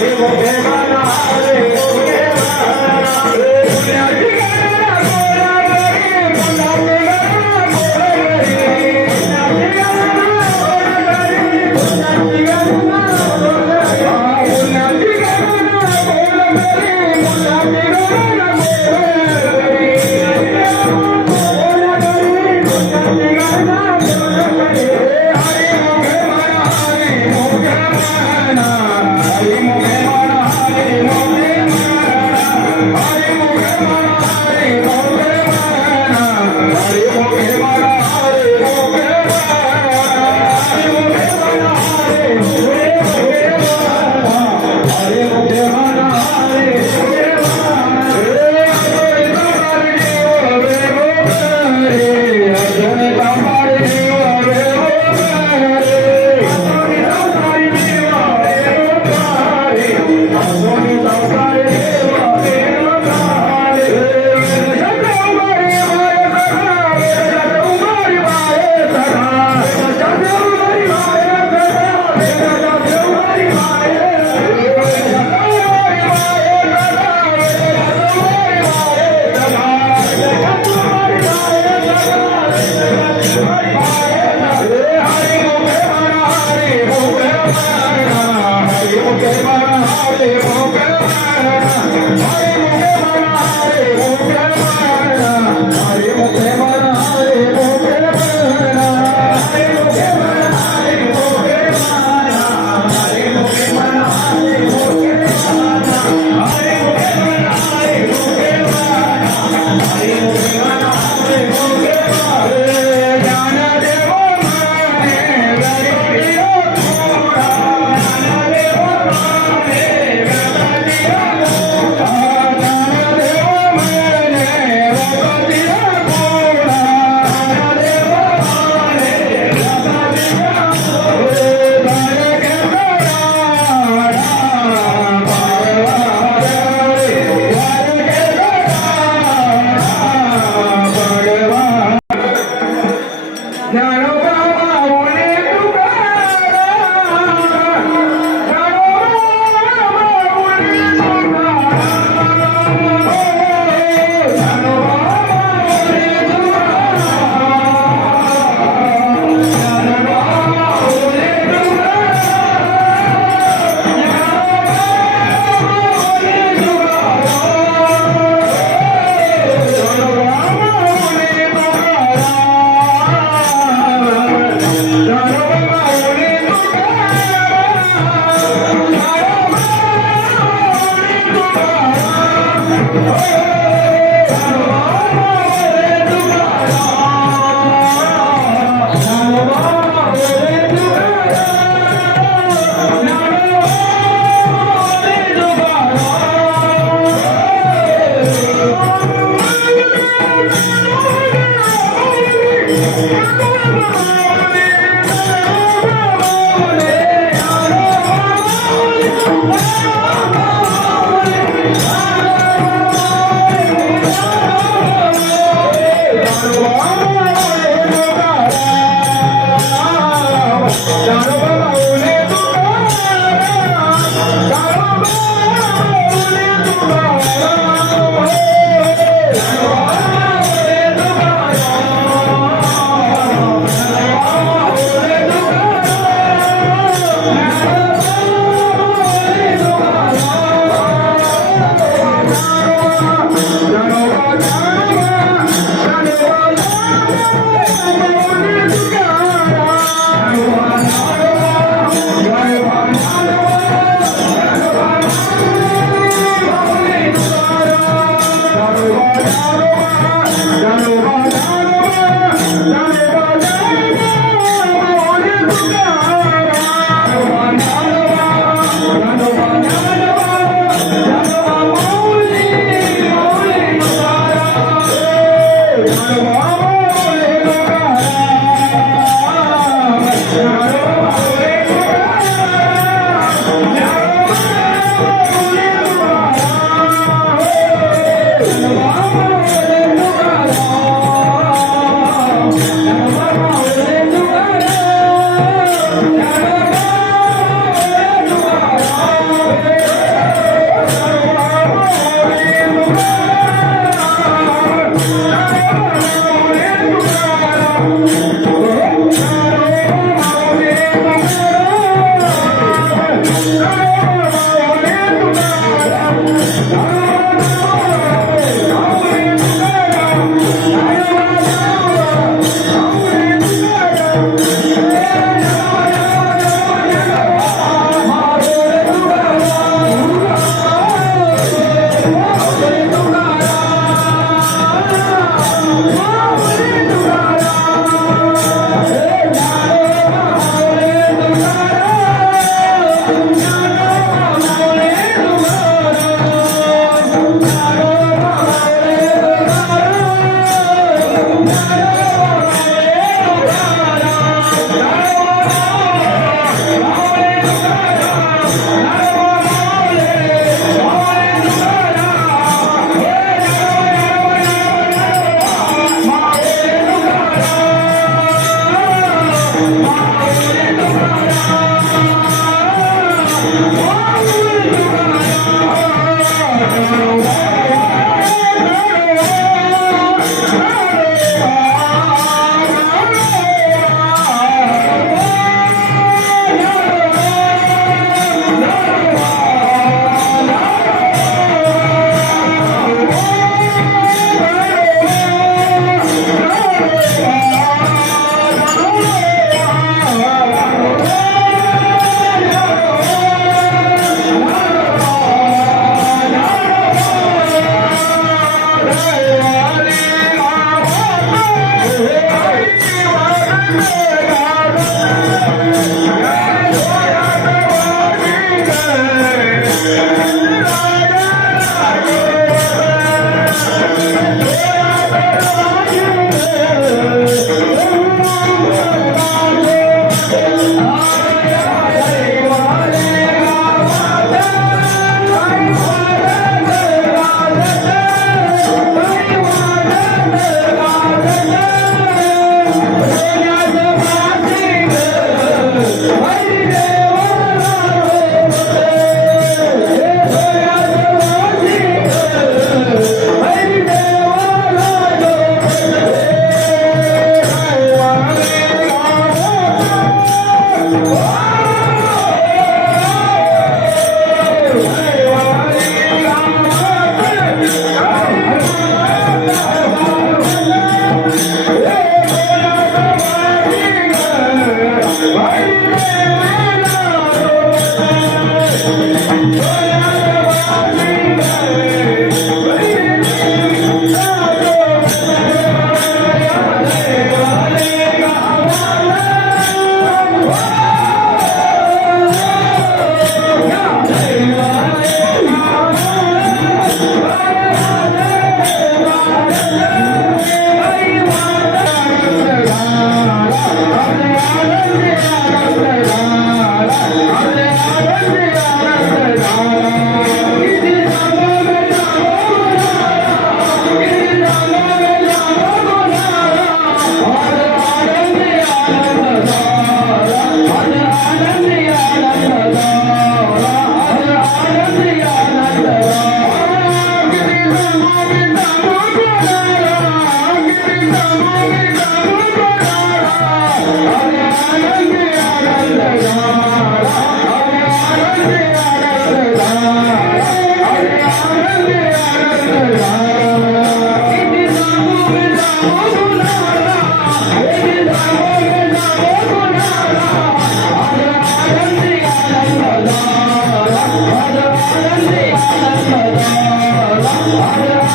Valeu, Roberto. Everybody.